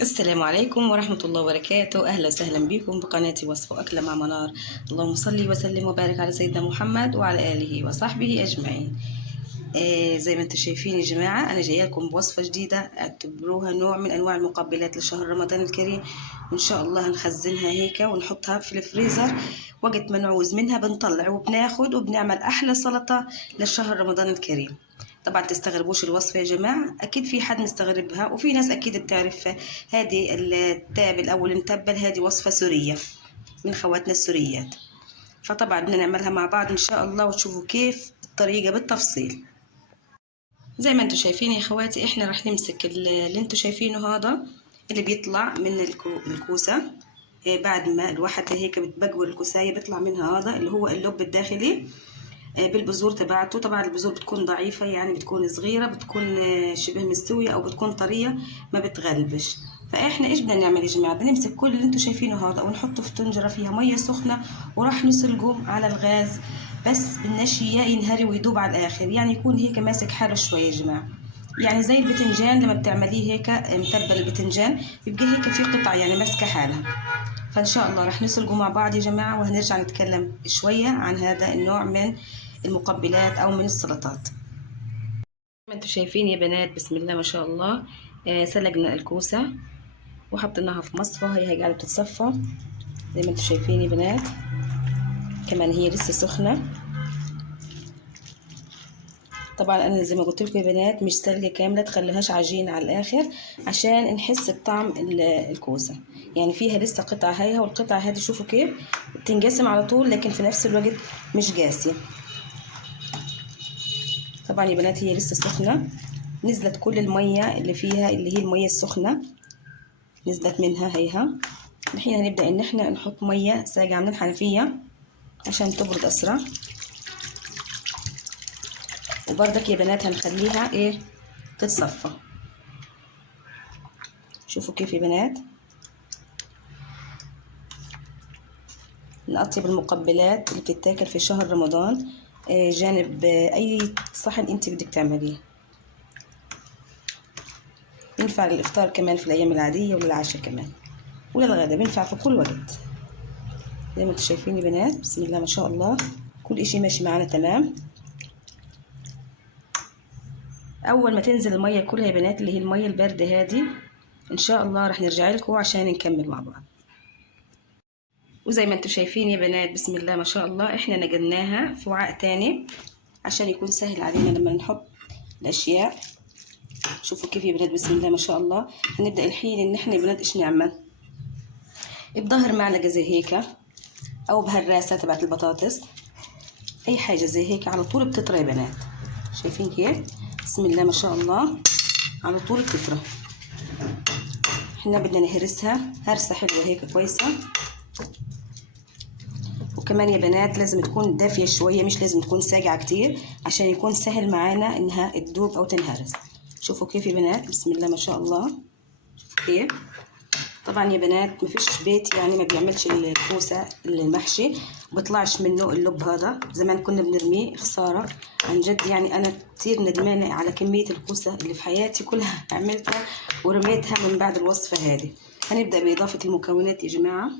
السلام عليكم ورحمة الله وبركاته. أهلا وسهلا بكم بقناتي وصفة وأكلة مع منار. اللهم صل وسلم وبارك على سيدنا محمد وعلى آله وصحبه أجمعين. زي ما انتم شايفين يا جماعة، أنا جاية لكم بوصفة جديدة اعتبروها نوع من أنواع المقبلات لشهر رمضان الكريم، وإن شاء الله هنخزنها هيك ونحطها في الفريزر. وقت ما نعوز منها بنطلع وبناخد وبنعمل أحلى سلطة لشهر رمضان الكريم. طبعا تستغربوش الوصفة يا جماعة، أكيد في حد مستغربها وفي ناس أكيد بتعرفها. هذه التابل أو المتبل، هذه وصفة سورية من خواتنا السوريات. فطبعا بدنا نعملها مع بعض إن شاء الله وتشوفوا كيف الطريقة بالتفصيل. زي ما انتم شايفين يا خواتي، احنا راح نمسك اللي انتم شايفينه هذا اللي بيطلع من الكوسة. بعد ما الواحدة هيك بتبقور الكوساية بيطلع منها هذا اللي هو اللب الداخلي. بالبذور تبعته. طبعا البذور بتكون ضعيفة، يعني بتكون صغيرة، بتكون شبه مستوية أو بتكون طرية ما بتغلبش. فاحنا ايش بدنا نعمل يا جماعة؟ بدنا نمسك كل اللي انتم شايفينه هذا ونحطه في طنجرة فيها مية سخنة، وراح نسلقه على الغاز. بس بدناش اياه ينهري ويدوب على الآخر، يعني يكون هيك ماسك حاله شوية يا جماعة. يعني زي البتنجان لما بتعمليه هيك متبل البتنجان بيبقى هيك في قطع يعني ماسكة حالها. فإن شاء الله رح نسلقه مع بعض يا جماعة، وهنرجع نتكلم شوية عن هذا النوع من المقبلات أو من السلطات. ما انتم شايفين يا بنات، بسم الله ما شاء الله. سلقنا الكوسة وحطيناها في مصفى، هي قاعدة بتتصفى زي ما انتم شايفين يا بنات. كمان هي لسه سخنة. طبعا انا زي ما قلت لكم يا بنات مش سلقة كاملة، تخليهاش عجين على الاخر عشان نحس بطعم الكوسة. يعني فيها لسه قطعة هيها، والقطعة هذه شوفوا كيف بتنقسم على طول، لكن في نفس الوقت مش قاسية. طبعا يا بنات هي لسه سخنة، نزلت كل المية اللي فيها اللي هي المية السخنة نزلت منها هيها. الحين هنبدأ ان احنا نحط مية ساقعة من الحنفية عشان تبرد اسرع. وبردك يا بنات هنخليها ايه تتصفى. شوفوا كيف يا بنات. من اطيب المقبلات اللي بتتاكل في شهر رمضان، جانب اي صحن انت بدك تعمليه. ينفع للافطار كمان في الايام العادية، وللعشاء كمان، وللغدا، بينفع في كل وقت. زي ما انتم شايفين يا بنات، بسم الله ما شاء الله، كل اشي ماشي معانا تمام. اول ما تنزل المية كلها يا بنات اللي هي المية الباردة هذه، ان شاء الله رح نرجع لكم عشان نكمل مع بعض. وزي ما انتم شايفين يا بنات، بسم الله ما شاء الله، احنا نقلناها في وعاء تاني عشان يكون سهل علينا لما نحط الاشياء. شوفوا كيف يا بنات، بسم الله ما شاء الله. هنبدأ الحين ان احنا يا بنات ايش نعمل؟ بظهر معلقة زي هيك او بهالراسة تبعت البطاطس، اي حاجة زي هيك على طول بتطرى يا بنات. شايفين كيف؟ بسم الله ما شاء الله، على طول بتطرى. احنا بدنا نهرسها هرسة حلوة هيك كويسة. وكمان يا بنات لازم تكون دافية شوية، مش لازم تكون ساقعة كتير عشان يكون سهل معانا انها تدوب او تنهرس. شوفوا كيف يا بنات، بسم الله ما شاء الله. شوفوا كيف. طبعا يا بنات مفيش بيت يعني ما بيعملش الكوسة المحشي وبيطلعش منه اللب هذا. زمان كنا بنرميه خسارة عن جد، يعني انا كتير ندمانة على كمية الكوسة اللي في حياتي كلها عملتها ورميتها من بعد الوصفة هذه. هنبدأ بإضافة المكونات يا جماعة.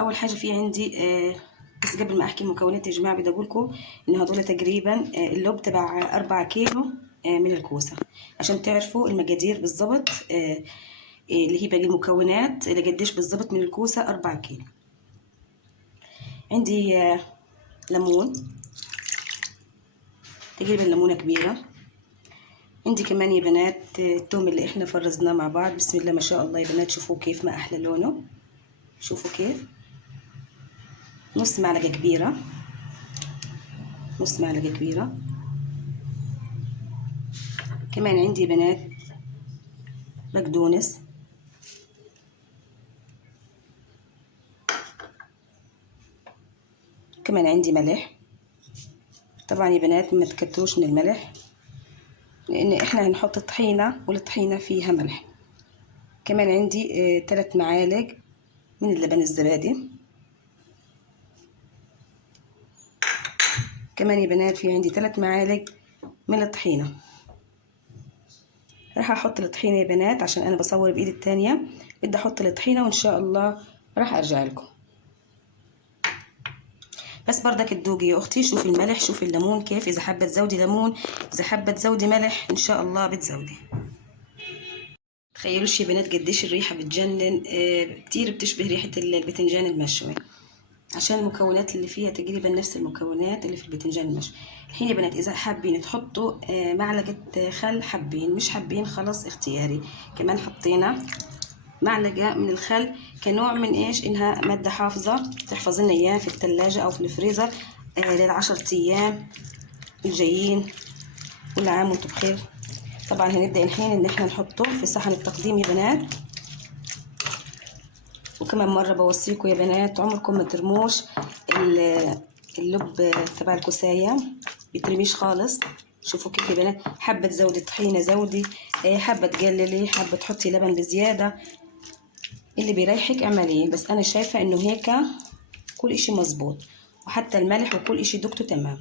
اول حاجه في عندي بس قبل ما احكي المكونات يا جماعه بدي اقول لكم ان هذول تقريبا اللب تبع 4 كيلو من الكوسه، عشان تعرفوا المقادير بالضبط. اللي هي باقي المكونات اللي قديش بالضبط من الكوسه 4 كيلو. عندي ليمون، تقريبا ليمونه كبيره. عندي كمان يا بنات الثوم اللي احنا فرزناه مع بعض. بسم الله ما شاء الله يا بنات، شوفوا كيف ما احلى لونه. شوفوا كيف. نص معلقه كبيره، نص معلقه كبيره. كمان عندي بنات بقدونس. كمان عندي ملح. طبعا يا بنات ما تكتروش من الملح لان احنا هنحط الطحينة والطحينة فيها ملح. كمان عندي 3 معالق من اللبن الزبادي. كمان يا بنات في عندي 3 معالق من الطحينة. راح احط الطحينه يا بنات عشان انا بصور بايدي التانية. بدي احط الطحينه وان شاء الله راح ارجع لكم. بس برضك تذوقي يا اختي، شوفي الملح شوفي الليمون كيف، اذا حابه تزودي ليمون اذا حابه تزودي ملح ان شاء الله بتزودي. تخيلوش يا بنات قديش الريحه بتجنن، كتير بتشبه ريحه البتنجان المشوي، عشان المكونات اللي فيها تقريبا نفس المكونات اللي في البتنجان المشوي. الحين يا بنات اذا حابين تحطوا معلقه خل، حابين مش حابين خلاص اختياري. كمان حطينا معلقه من الخل كنوع من ايش، انها ماده حافظه تحفظ لنا اياه في الثلاجه او في الفريزر لل10 ايام الجايين. كل عام وانتم بخير. طبعا هنبدا الحين ان احنا نحطه في صحن التقديم يا بنات. وكمان مره بوصيكم يا بنات عمركم ما ترموش اللب تبع الكوسايه، بيترميش خالص. شوفوا كيف يا بنات، حابه تزودي طحينه زودي، حابه تقللي، حابه تحطي لبن بزياده، اللي بيريحك اعمليه. بس انا شايفه انه هيك كل اشي مظبوط، وحتى الملح وكل اشي دقته تمام.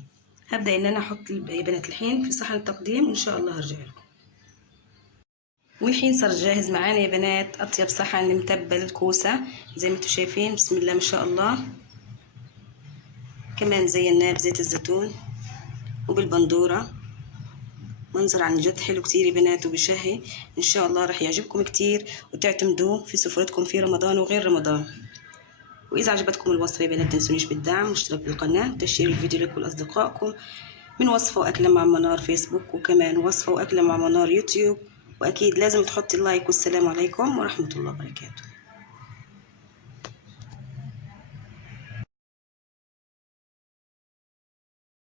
هبدا ان انا احط يا بنات الحين في صحن التقديم وان شاء الله هرجع لكم. والحين صار جاهز معانا يا بنات اطيب صحن متبل الكوسه زي ما انتم شايفين، بسم الله ما شاء الله. كمان زيناه بزيت الزيتون وبالبندوره، منظر عن جد حلو كتير يا بنات وبشهي. ان شاء الله راح يعجبكم كتير وتعتمدوه في سفرتكم في رمضان وغير رمضان. واذا عجبتكم الوصفه يا بنات تنسونيش بالدعم والاشتراك بالقناه وتشير الفيديو لكل اصدقائكم. من وصفه واكله مع منار فيسبوك، وكمان وصفه واكله مع منار يوتيوب. واكيد لازم تحطي اللايك. والسلام عليكم ورحمه الله وبركاته.